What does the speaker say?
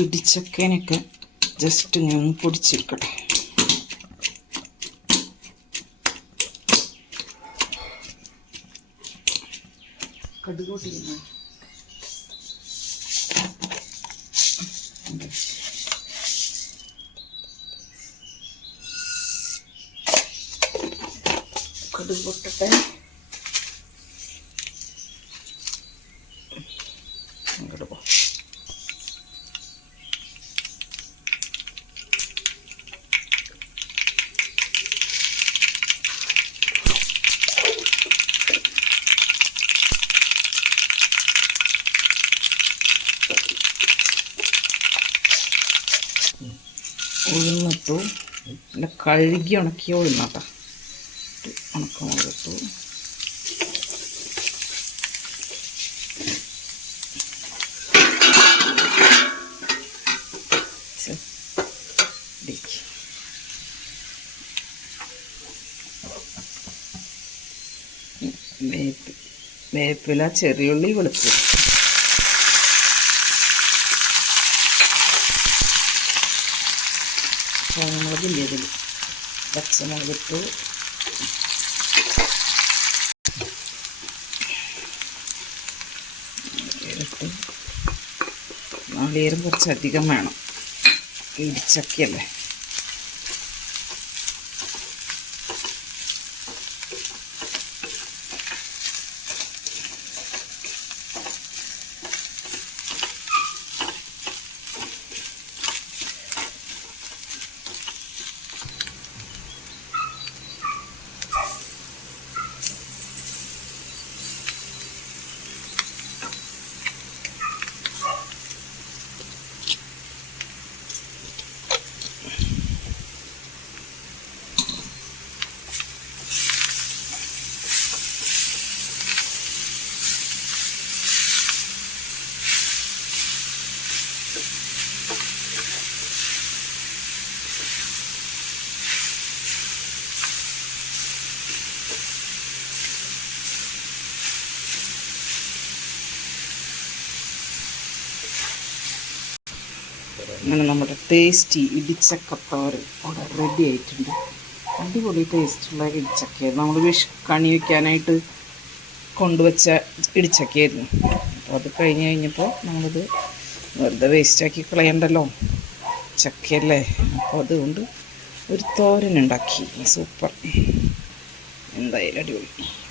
ഇടിച്ചക്കേനൊക്കെ just ഇങ്ങനെ ഒന്ന് പൊടിച്ചെടുക്കട്ടെ. കടുക് പൊട്ടിക്കുന്നു ഉഴുന്നിട്ടു നല്ല കഴുകി ഉണക്കിയ ഉഴുന്നാട്ടാ. ഉണക്കമുളകിട്ടു. വേപ്പില ചെറിയുള്ളി വെളുത്തു പച്ചമുളകില്ലേ ഇതിൽ പച്ചമുളകിട്ടു ഇട്ട് നാളികേരം കുറച്ചധികം വേണം. ഇടിച്ചക്കയല്ലേ? അങ്ങനെ നമ്മുടെ ടേസ്റ്റി ഇടിച്ചക്കത്തോരൻ അവിടെ റെഡി ആയിട്ടുണ്ട്. അടിപൊളി ടേസ്റ്റുള്ള ഇടിച്ചക്കയായിരുന്നു. നമ്മൾ വിഷ് കണി വയ്ക്കാനായിട്ട് കൊണ്ടുവച്ച ഇടിച്ചക്കയായിരുന്നു. അപ്പോൾ അത് കഴിഞ്ഞ് കഴിഞ്ഞപ്പോൾ നമ്മളിത് വെറുതെ വേസ്റ്റാക്കി കളയണ്ടല്ലോ. ചക്കയല്ലേ? അപ്പോൾ അതുകൊണ്ട് ഒരു തോരൻ ഉണ്ടാക്കി. സൂപ്പർ. എന്തായാലും അടിപൊളി.